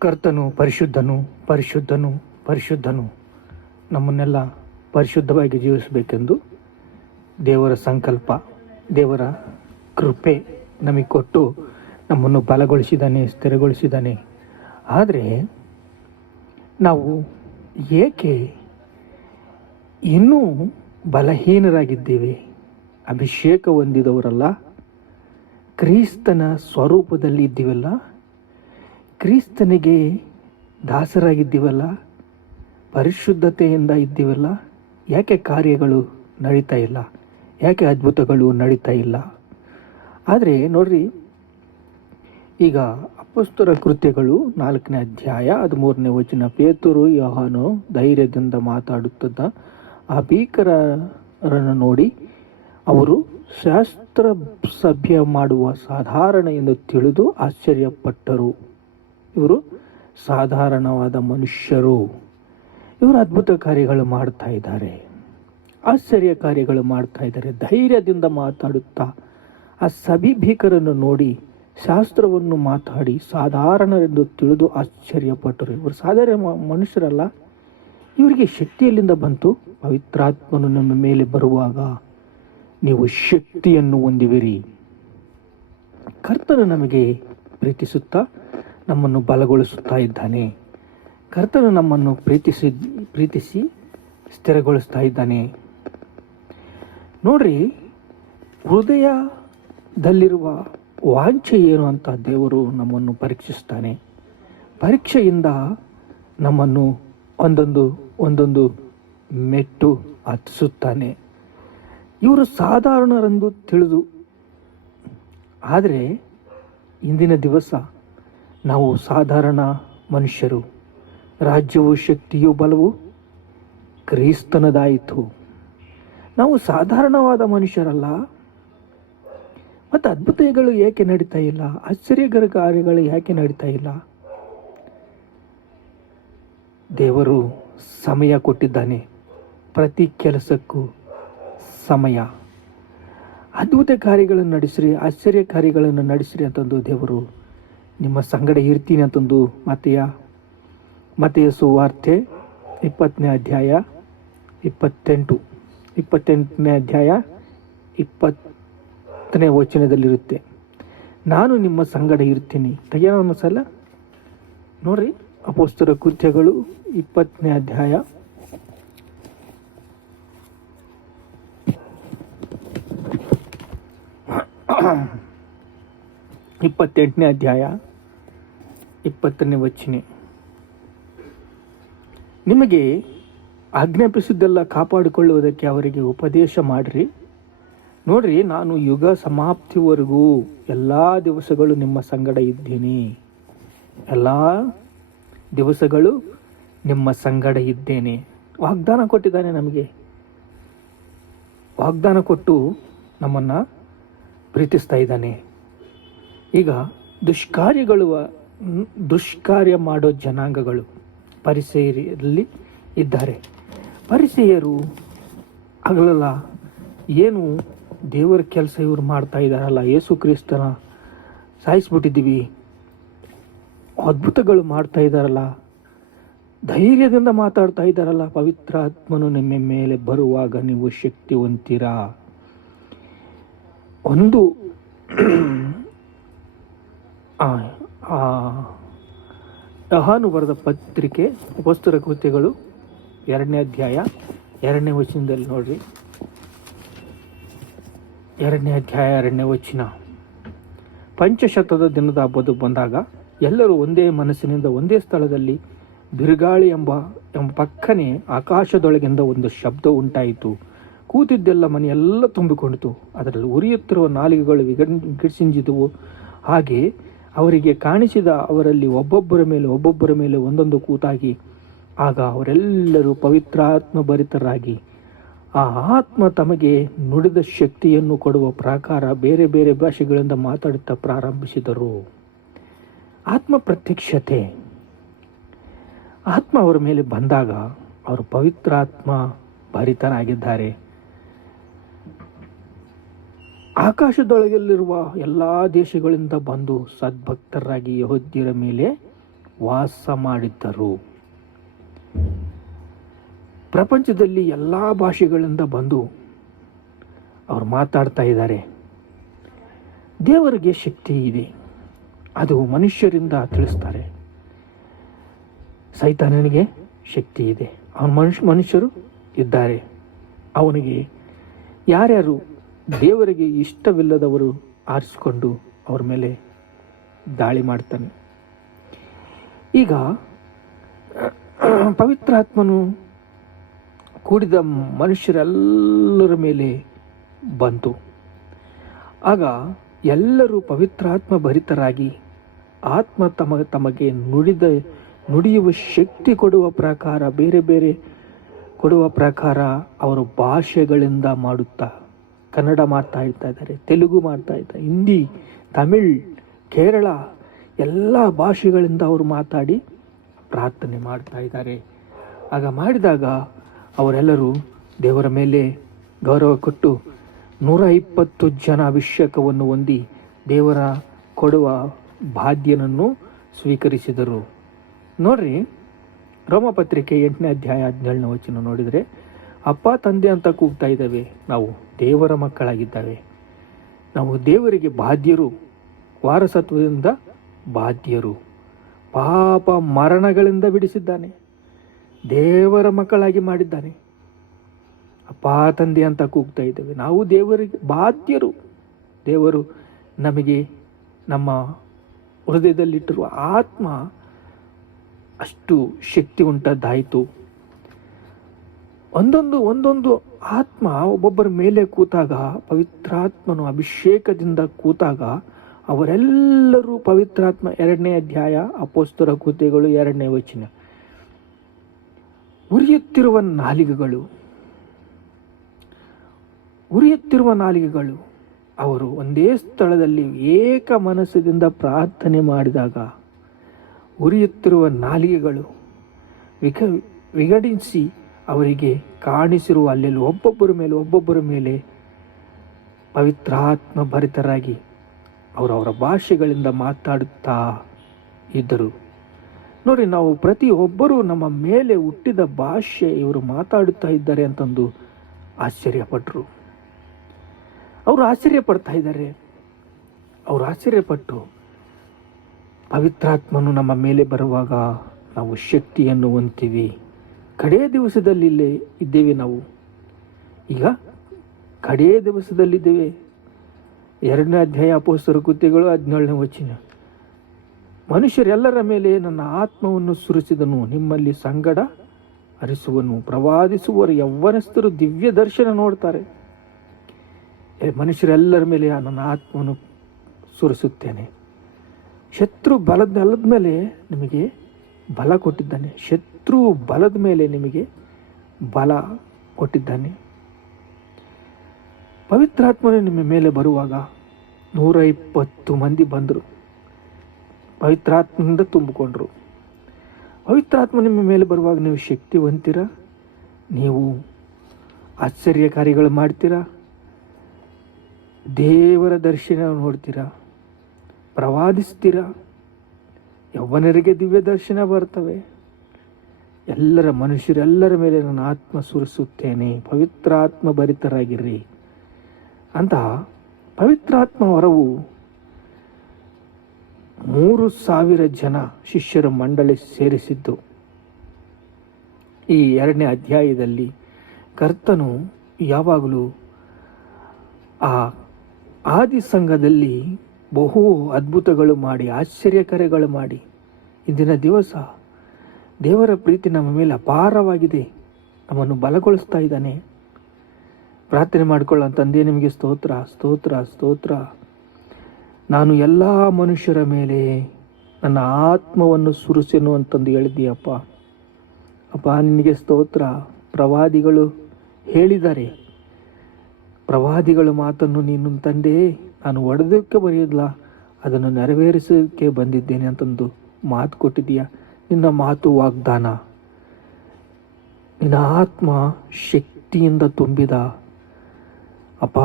ಕರ್ತನು ಪರಿಶುದ್ಧನು, ಪರಿಶುದ್ಧನು, ಪರಿಶುದ್ಧನು. ನಮ್ಮನ್ನೆಲ್ಲ ಪರಿಶುದ್ಧವಾಗಿ ಜೀವಿಸಬೇಕೆಂದು ದೇವರ ಸಂಕಲ್ಪ, ದೇವರ ಕೃಪೆ ನಮಗೆ ಕೊಟ್ಟು ನಮ್ಮನ್ನು ಬಲಗೊಳಿಸಿದ್ದಾನೆ, ಸ್ಥಿರಗೊಳಿಸಿದ್ದಾನೆ. ಆದರೆ ನಾವು ಏಕೆ ಇನ್ನೂ ಬಲಹೀನರಾಗಿದ್ದೇವೆ? ಅಭಿಷೇಕ ಹೊಂದಿದವರಲ್ಲ, ಕ್ರಿಸ್ತನ ಸ್ವರೂಪದಲ್ಲಿ ಇದ್ದೀವಲ್ಲ, ಕ್ರಿಸ್ತನಿಗೆ ದಾಸರಾಗಿದ್ದೀವಲ್ಲ, ಪರಿಶುದ್ಧತೆಯಿಂದ ಇದ್ದೀವಲ್ಲ, ಯಾಕೆ ಕಾರ್ಯಗಳು ನಡೀತಾ ಇಲ್ಲ? ಯಾಕೆ ಅದ್ಭುತಗಳು ನಡೀತಾ ಇಲ್ಲ? ಆದರೆ ನೋಡ್ರಿ, ಈಗ ಅಪೊಸ್ತಲರ ಕೃತ್ಯಗಳು 4ನೇ ಅಧ್ಯಾಯ 13ನೇ ವಚನ, ಪೇತರು ಯೋಹಾನು ಧೈರ್ಯದಿಂದ ಮಾತಾಡುತ್ತಿದ್ದ ಆ ಭೀಕರರನ್ನು ನೋಡಿ ಅವರು ಶಾಸ್ತ್ರ ಸಭ್ಯ ಮಾಡುವ ಸಾಧಾರಣ ಎಂದು ತಿಳಿದು ಆಶ್ಚರ್ಯಪಟ್ಟರು. ಇವರು ಸಾಧಾರಣವಾದ ಮನುಷ್ಯರು, ಇವರು ಅದ್ಭುತ ಕಾರ್ಯಗಳು ಮಾಡ್ತಾ ಇದ್ದಾರೆ, ಆಶ್ಚರ್ಯ ಕಾರ್ಯಗಳು ಮಾಡ್ತಾ ಇದ್ದಾರೆ. ಧೈರ್ಯದಿಂದ ಮಾತಾಡುತ್ತಾ ಆ ಸಭಿ ಭೀಕರನ್ನು ನೋಡಿ ಶಾಸ್ತ್ರವನ್ನು ಮಾತಾಡಿ ಸಾಧಾರಣರೆಂದು ತಿಳಿದು ಆಶ್ಚರ್ಯಪಟ್ಟರು. ಇವರು ಸಾಧಾರಣ ಮನುಷ್ಯರಲ್ಲ, ಇವರಿಗೆ ಶಕ್ತಿಯಲ್ಲಿಂದ ಬಂತು. ಪವಿತ್ರಾತ್ಮನು ನಮ್ಮ ಮೇಲೆ ಬರುವಾಗ ನೀವು ಶಕ್ತಿಯನ್ನು ಹೊಂದುವಿರಿ. ಕರ್ತನು ನಮಗೆ ಪ್ರೀತಿಸುತ್ತಾ ನಮ್ಮನ್ನು ಬಲಗೊಳಿಸುತ್ತಾ ಇದ್ದಾನೆ. ಕರ್ತನು ನಮ್ಮನ್ನು ಪ್ರೀತಿಸಿ ಸ್ಥಿರಗೊಳಿಸ್ತಾ ಇದ್ದಾನೆ. ನೋಡ್ರಿ, ಹೃದಯದಲ್ಲಿರುವ ವಾಂಛೆ ಏನು ಅಂತ ದೇವರು ನಮ್ಮನ್ನು ಪರೀಕ್ಷಿಸ್ತಾನೆ. ಪರೀಕ್ಷೆಯಿಂದ ನಮ್ಮನ್ನು ಒಂದೊಂದು ಮೆಟ್ಟು ಹತ್ತಿಸುತ್ತಾನೆ. ಇವರು ಸಾಧಾರಣರೆಂದು ತಿಳಿದು, ಆದರೆ ಇಂದಿನ ದಿವಸ ನಾವು ಸಾಧಾರಣ ಮನುಷ್ಯರು. ರಾಜ್ಯವು, ಶಕ್ತಿಯು, ಬಲವು ಕ್ರಿಸ್ತನದಾಯಿತು. ನಾವು ಸಾಧಾರಣವಾದ ಮನುಷ್ಯರಲ್ಲ. ಮತ್ತು ಅದ್ಭುತಗಳು ಏಕೆ ನಡೀತಾ ಇಲ್ಲ? ಆಶ್ಚರ್ಯಕರ ಕಾರ್ಯಗಳು ಯಾಕೆ ನಡೀತಾ ಇಲ್ಲ? ದೇವರು ಸಮಯ ಕೊಟ್ಟಿದ್ದಾನೆ. ಪ್ರತಿ ಕೆಲಸಕ್ಕೂ ಸಮಯ. ಅದ್ಭುತ ಕಾರ್ಯಗಳನ್ನು ನಡೆಸಿರಿ, ಆಶ್ಚರ್ಯ ಕಾರ್ಯಗಳನ್ನು ನಡೆಸಿರಿ ಅಂತಂದು ದೇವರು ನಿಮ್ಮ ಸಂಗಡ ಇರ್ತೀನಿ ಅಂತಂದು ಮತ್ತೆಯ ಸುವಾರ್ತೆ 20ನೇ ಅಧ್ಯಾಯ 28ನೇ ಅಧ್ಯಾಯ 20ನೇ ವಚನದಲ್ಲಿರುತ್ತೆ. ನಾನು ನಿಮ್ಮ ಸಂಗಡ ಇರ್ತೀನಿ. ತೆಗೆಯೋಣ ಸಲ ನೋಡ್ರಿ, ಅಪೊಸ್ತಲರ ಕೃತ್ಯಗಳು 20ನೇ ಅಧ್ಯಾಯ 28ನೇ ಅಧ್ಯಾಯ 20ನೇ ವಚನ. ನಿಮಗೆ ಆಜ್ಞಾಪಿಸಿದ್ದೆಲ್ಲ ಕಾಪಾಡಿಕೊಳ್ಳುವುದಕ್ಕೆ ಅವರಿಗೆ ಉಪದೇಶ ಮಾಡಿರಿ. ನೋಡ್ರಿ, ನಾನು ಯುಗ ಸಮಾಪ್ತಿವರೆಗೂ ಎಲ್ಲ ದಿವಸಗಳು ನಿಮ್ಮ ಸಂಗಡ ಇದ್ದೀನಿ. ಎಲ್ಲ ದಿವಸಗಳು ನಿಮ್ಮ ಸಂಗಡ ಇದ್ದೇನೆ. ವಾಗ್ದಾನ ಕೊಟ್ಟಿದ್ದಾನೆ ನಮಗೆ. ವಾಗ್ದಾನ ಕೊಟ್ಟು ನಮ್ಮನ್ನು ಪ್ರೀತಿಸ್ತಾ ಇದ್ದಾನೆ. ಈಗ ದುಷ್ಕಾರ್ಯ ಮಾಡೋ ಜನಾಂಗಗಳು ಪರಿಸೆಯರಲ್ಲಿ ಇದ್ದಾರೆ. ಪರಿಸೆಯರು ಆಗಲಲ್ಲ, ಏನು ದೇವರ ಕೆಲಸ ಇವರು ಮಾಡ್ತಾ ಇದ್ದಾರಲ್ಲ, ಯೇಸು ಕ್ರಿಸ್ತನ ಸಾಯಿಸ್ಬಿಟ್ಟಿದ್ದೀವಿ, ಅದ್ಭುತಗಳು ಮಾಡ್ತಾ ಇದ್ದಾರಲ್ಲ, ಧೈರ್ಯದಿಂದ ಮಾತಾಡ್ತಾ ಇದ್ದಾರಲ್ಲ, ಪವಿತ್ರಾತ್ಮನು ನಿಮ್ಮ ಮೇಲೆ ಬರುವಾಗ ನೀವು ಶಕ್ತಿ ಹೊಂದ್ತೀರಾ. ಒಂದು ಯೋಹಾನು ಬರೆದ ಪತ್ರಿಕೆ ಅಪೊಸ್ತಲರ ಕೃತ್ಯಗಳು 2ನೇ ಅಧ್ಯಾಯ 2ನೇ ವಚನದಲ್ಲಿ ನೋಡ್ರಿ. 2ನೇ ಅಧ್ಯಾಯ 2ನೇ ವಚನ. ಪಂಚಶತದ ದಿನದ ಹಬ್ಬದು ಬಂದಾಗ ಎಲ್ಲರೂ ಒಂದೇ ಮನಸ್ಸಿನಿಂದ ಒಂದೇ ಸ್ಥಳದಲ್ಲಿ ಬಿರುಗಾಳಿ ಎಂಬ ಪಕ್ಕನೆ ಆಕಾಶದೊಳಗಿಂದ ಒಂದು ಶಬ್ದ ಉಂಟಾಯಿತು. ಕೂತಿದ್ದೆಲ್ಲ ಮನೆಯೆಲ್ಲ ತುಂಬಿಕೊಂಡಿತು. ಅದರಲ್ಲಿ ಉರಿಯುತ್ತಿರುವ ನಾಲಿಗೆಗಳು ವಿಗಡಿಸಿಂಜಿದವು. ಹಾಗೆ ಅವರಿಗೆ ಕಾಣಿಸಿದ ಅವರಲ್ಲಿ ಒಬ್ಬೊಬ್ಬರ ಮೇಲೆ ಒಂದೊಂದು ಕೂತಾಗಿ, ಆಗ ಅವರೆಲ್ಲರೂ ಪವಿತ್ರಾತ್ಮ ಭರಿತರಾಗಿ ಆ ಆತ್ಮ ತಮಗೆ ನುಡಿದ ಶಕ್ತಿಯನ್ನು ಕೊಡುವ ಪ್ರಕಾರ ಬೇರೆ ಬೇರೆ ಭಾಷೆಗಳಿಂದ ಮಾತಾಡುತ್ತಾ ಪ್ರಾರಂಭಿಸಿದರು. ಆತ್ಮ ಪ್ರತ್ಯಕ್ಷತೆ. ಆತ್ಮ ಅವರ ಮೇಲೆ ಬಂದಾಗ ಅವರು ಪವಿತ್ರಾತ್ಮ ಭರಿತರಾಗಿದ್ದಾರೆ. ಆಕಾಶದೊಳಗಲ್ಲಿರುವ ಎಲ್ಲ ದೇಶಗಳಿಂದ ಬಂದು ಸದ್ಭಕ್ತರಾಗಿ ಯೆಹೂದ್ಯರ ಮೇಲೆ ವಾಸ ಮಾಡಿದ್ದರು. ಪ್ರಪಂಚದಲ್ಲಿ ಎಲ್ಲ ಭಾಷೆಗಳಿಂದ ಬಂದು ಅವರು ಮಾತಾಡ್ತಾ ಇದ್ದಾರೆ. ದೇವರಿಗೆ ಶಕ್ತಿ ಇದೆ, ಅದು ಮನುಷ್ಯರಿಂದ ತಿಳಿಸ್ತಾರೆ. ಸೈತಾನನಿಗೆ ಶಕ್ತಿ ಇದೆ, ಅವನ ಮನುಷ್ಯರು ಇದ್ದಾರೆ. ಅವನಿಗೆ ಯಾರ್ಯಾರು ದೇವರಿಗೆ ಇಷ್ಟವಿಲ್ಲದವರು ಆರಿಸಿಕೊಂಡು ಅವ್ರ ಮೇಲೆ ದಾಳಿ ಮಾಡ್ತಾನೆ. ಈಗ ಪವಿತ್ರಾತ್ಮನು ಕೂಡಿದ ಮನುಷ್ಯರೆಲ್ಲರ ಮೇಲೆ ಬಂತು. ಆಗ ಎಲ್ಲರೂ ಪವಿತ್ರಾತ್ಮ ಭರಿತರಾಗಿ ಆತ್ಮ ತಮಗೆ ನುಡಿಯುವ ಶಕ್ತಿ ಕೊಡುವ ಪ್ರಕಾರ, ಬೇರೆ ಬೇರೆ ಕೊಡುವ ಪ್ರಕಾರ ಅವರು ಭಾಷೆಗಳಿಂದ ಮಾಡುತ್ತಾ, ಕನ್ನಡ ಮಾಡ್ತಾ ಇದ್ದಾರೆ, ತೆಲುಗು ಮಾಡ್ತಾ ಇದ್ದಾರೆ, ಹಿಂದಿ, ತಮಿಳ್, ಕೇರಳ ಎಲ್ಲ ಭಾಷೆಗಳಿಂದ ಅವರು ಮಾತಾಡಿ ಪ್ರಾರ್ಥನೆ ಮಾಡ್ತಾ ಇದ್ದಾರೆ. ಆಗ ಮಾಡಿದಾಗ ಅವರೆಲ್ಲರೂ ದೇವರ ಮೇಲೆ ಗೌರವ ಕೊಟ್ಟು 120 ಜನ ಅಭಿಷೇಕವನ್ನು ಹೊಂದಿ ದೇವರ ಕೊಡುವ ಬಾಧ್ಯನನ್ನು ಸ್ವೀಕರಿಸಿದರು. ನೋಡ್ರಿ, ರೋಮಪತ್ರಿಕೆ 8ನೇ ಅಧ್ಯಾಯ 17ನೇ ವಚನ ನೋಡಿದರೆ, ಅಪ್ಪ ತಂದೆ ಅಂತ ಕೂಗ್ತಾ ಇದ್ದಾವೆ. ನಾವು ದೇವರ ಮಕ್ಕಳಾಗಿದ್ದಾವೆ. ನಾವು ದೇವರಿಗೆ ಬಾಧ್ಯರು, ವಾರಸತ್ವದಿಂದ ಬಾಧ್ಯರು. ಪಾಪ ಮರಣಗಳಿಂದ ಬಿಡಿಸಿದ್ದಾನೆ, ದೇವರ ಮಕ್ಕಳಾಗಿ ಮಾಡಿದ್ದಾನೆ. ಅಪ್ಪ ತಂದೆ ಅಂತ ಕೂಗ್ತಾ ಇದ್ದೇವೆ. ನಾವು ದೇವರಿಗೆ ಬಾಧ್ಯರು. ದೇವರು ನಮಗೆ ನಮ್ಮ ಹೃದಯದಲ್ಲಿಟ್ಟಿರುವ ಆತ್ಮ ಅಷ್ಟು ಶಕ್ತಿ ಉಂಟದ್ದಾಯಿತು. ಒಂದೊಂದು ಆತ್ಮ ಒಬ್ಬೊಬ್ಬರ ಮೇಲೆ ಕೂತಾಗ, ಪವಿತ್ರಾತ್ಮನು ಅಭಿಷೇಕದಿಂದ ಕೂತಾಗ ಅವರೆಲ್ಲರೂ ಪವಿತ್ರಾತ್ಮ 2ನೇ ಅಧ್ಯಾಯ ಅಪೊಸ್ತಲರ ಕೃತ್ಯಗಳು 2ನೇ ವಚನ, ಉರಿಯುತ್ತಿರುವ ನಾಲಿಗೆಗಳು ಅವರು ಒಂದೇ ಸ್ಥಳದಲ್ಲಿ ಏಕ ಮನಸ್ಸಿನಿಂದ ಪ್ರಾರ್ಥನೆ ಮಾಡಿದಾಗ ಉರಿಯುತ್ತಿರುವ ನಾಲಿಗೆಗಳು ವಿಗಡಿಸಿ ಅವರಿಗೆ ಕಾಣಿಸಿರುವ ಅಲ್ಲೆಲ್ಲಿ ಒಬ್ಬೊಬ್ಬರ ಮೇಲೆ ಪವಿತ್ರಾತ್ಮ ಭರಿತರಾಗಿ ಅವರವರ ಭಾಷೆಗಳಿಂದ ಮಾತಾಡುತ್ತಾ ಇದ್ದರು. ನೋಡಿ, ನಾವು ಪ್ರತಿಯೊಬ್ಬರೂ ನಮ್ಮ ಮೇಲೆ ಹುಟ್ಟಿದ ಭಾಷೆ ಇವರು ಮಾತಾಡುತ್ತಾ ಇದ್ದಾರೆ ಅಂತಂದು ಆಶ್ಚರ್ಯಪಟ್ಟರು. ಅವರು ಆಶ್ಚರ್ಯಪಡ್ತಾ ಇದ್ದಾರೆ. ಅವರು ಆಶ್ಚರ್ಯಪಟ್ಟು, ಪವಿತ್ರಾತ್ಮನು ನಮ್ಮ ಮೇಲೆ ಬರುವಾಗ ನಾವು ಶಕ್ತಿಯನ್ನು ಹೊಂದ್ತೀವಿ. ಕಡೇ ದಿವಸದಲ್ಲಿ ಇದ್ದೇವೆ. ನಾವು ಈಗ ಕಡೇ ದಿವಸದಲ್ಲಿದ್ದೇವೆ. 2ನೇ ಅಧ್ಯಾಯ ಅಪೊಸ್ತಲರ ಕೃತ್ಯಗಳು 17ನೇ ವಚನ, ಮನುಷ್ಯರೆಲ್ಲರ ಮೇಲೆ ನನ್ನ ಆತ್ಮವನ್ನು ಸುರಿಸಿದನು, ನಿಮ್ಮಲ್ಲಿ ಸಂಗಡ ಹರಿಸುವನು. ಪ್ರವಾದಿಸುವರು, ಯೌವನಸ್ಥರು ದಿವ್ಯ ದರ್ಶನ ನೋಡ್ತಾರೆ. ಮನುಷ್ಯರೆಲ್ಲರ ಮೇಲೆ ನನ್ನ ಆತ್ಮವನ್ನು ಸುರಿಸುತ್ತೇನೆ. ಶತ್ರು ಬಲದ ಮೇಲೆ ನಿಮಗೆ ಬಲ ಕೊಟ್ಟಿದ್ದಾನೆ. ಶತ್ರು ಬಲದ ಮೇಲೆ ನಿಮಗೆ ಬಲ ಕೊಟ್ಟಿದ್ದಾನೆ. ಪವಿತ್ರಾತ್ಮನು ನಿಮ್ಮ ಮೇಲೆ ಬರುವಾಗ 120 ಮಂದಿ ಬಂದರು, ಪವಿತ್ರಾತ್ಮನಿಂದ ತುಂಬಿಕೊಂಡ್ರು. ಪವಿತ್ರಾತ್ಮ ನಿಮ್ಮ ಮೇಲೆ ಬರುವಾಗ ನೀವು ಶಕ್ತಿ ಹೊಂದ್ತೀರಾ, ನೀವು ಆಶ್ಚರ್ಯ ಕಾರ್ಯಗಳು ಮಾಡ್ತೀರಾ, ದೇವರ ದರ್ಶನ ನೋಡ್ತೀರಾ, ಪ್ರವಾದಿಸ್ತೀರಾ, ಯೌವನರಿಗೆ ದಿವ್ಯ ದರ್ಶನ ಬರ್ತವೆ. ಮನುಷ್ಯರೆಲ್ಲರ ಮೇಲೆ ನನ್ನ ಆತ್ಮ ಸುರಿಸುತ್ತೇನೆ, ಪವಿತ್ರಾತ್ಮ ಭರಿತರಾಗಿರ್ರಿ ಅಂತ ಪವಿತ್ರಾತ್ಮ ವರವು 3,000 ಜನ ಶಿಷ್ಯರ ಮಂಡಳಿ ಸೇರಿಸಿದ್ದು. ಈ 2ನೇ ಅಧ್ಯಾಯದಲ್ಲಿ ಕರ್ತನು ಯಾವಾಗಲೂ ಆ ಆದಿ ಸಂಘದಲ್ಲಿ ಬಹು ಅದ್ಭುತಗಳು ಮಾಡಿ, ಆಶ್ಚರ್ಯಕರಗಳು ಮಾಡಿ, ಇಂದಿನ ದಿವಸ ದೇವರ ಪ್ರೀತಿ ನಮ್ಮ ಮೇಲೆ ಅಪಾರವಾಗಿದೆ, ನಮ್ಮನ್ನು ಬಲಗೊಳಿಸ್ತಾ ಇದ್ದಾನೆ. ಪ್ರಾರ್ಥನೆ ಮಾಡಿಕೊಳ್ಳೋ ತಂದೆ, ನಿಮಗೆ ಸ್ತೋತ್ರ ಸ್ತೋತ್ರ ಸ್ತೋತ್ರ. ನಾನು ಎಲ್ಲ ಮನುಷ್ಯರ ಮೇಲೆ ನನ್ನ ಆತ್ಮವನ್ನು ಸುರಿಸೆನು ಅಂತಂದು ಹೇಳಿದ್ದೀಯಪ್ಪ. ಅಪ್ಪ, ನಿನಗೆ ಸ್ತೋತ್ರ. ಪ್ರವಾದಿಗಳು ಹೇಳಿದ್ದಾರೆ, ಪ್ರವಾದಿಗಳ ಮಾತನ್ನು ನೀನು ತಂದೆ ನಾನು ಒಡೆದಕ್ಕೆ ಬರೆಯೋದಿಲ್ಲ, ಅದನ್ನು ನೆರವೇರಿಸೋಕ್ಕೆ ಬಂದಿದ್ದೇನೆ ಅಂತಂದು ಮಾತು ಕೊಟ್ಟಿದ್ದೀಯ. ನಿನ್ನ ಮಾತು ವಾಗ್ದಾನ, ನಿನ್ನ ಆತ್ಮ ಶಕ್ತಿಯಿಂದ ತುಂಬಿದ ಅಪ್ಪ.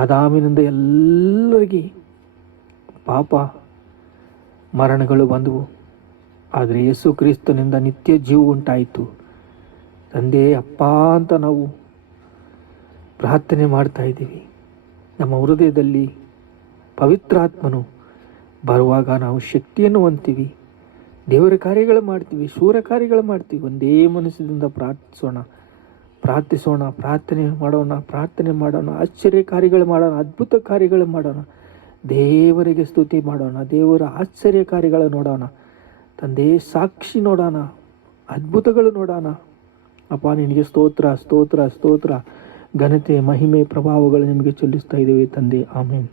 ಆದಾಮಿನಿಂದ ಎಲ್ಲರಿಗೆ ಪಾಪ ಮರಣಗಳು ಬಂದವು, ಆದರೆ ಯೇಸು ಕ್ರಿಸ್ತನಿಂದ ನಿತ್ಯ ಜೀವ ಉಂಟಾಯಿತು. ತಂದೆ ಅಪ್ಪ ಅಂತ ನಾವು ಪ್ರಾರ್ಥನೆ ಮಾಡ್ತಾ ಇದ್ದೀವಿ. ನಮ್ಮ ಹೃದಯದಲ್ಲಿ ಪವಿತ್ರಾತ್ಮನು ಬರುವಾಗ ನಾವು ಶಕ್ತಿಯನ್ನು ಹೊಂದ್ತೀವಿ, ದೇವರ ಕಾರ್ಯಗಳು ಮಾಡ್ತೀವಿ, ಶೂರ ಕಾರ್ಯಗಳು ಮಾಡ್ತೀವಿ. ಒಂದೇ ಮನಸ್ಸಿನಿಂದ ಪ್ರಾರ್ಥಿಸೋಣ, ಪ್ರಾರ್ಥನೆ ಮಾಡೋಣ, ಆಶ್ಚರ್ಯ ಕಾರ್ಯಗಳು ಮಾಡೋಣ, ಅದ್ಭುತ ಕಾರ್ಯಗಳು ಮಾಡೋಣ, ದೇವರಿಗೆ ಸ್ತುತಿ ಮಾಡೋಣ, ದೇವರ ಆಶ್ಚರ್ಯ ಕಾರ್ಯಗಳು ನೋಡೋಣ, ತಂದೆ ಸಾಕ್ಷಿ ನೋಡೋಣ, ಅದ್ಭುತಗಳು ನೋಡೋಣ. ಅಪ್ಪ ನಿನಗೆ ಸ್ತೋತ್ರ ಸ್ತೋತ್ರ ಸ್ತೋತ್ರ, ಘನತೆ ಮಹಿಮೆ ಪ್ರಭಾವಗಳು ನಿಮಗೆ ಚೆಲ್ಲಿಸ್ತಾ ಇದ್ದೀವಿ ತಂದೆ. ಆಮೇನ್.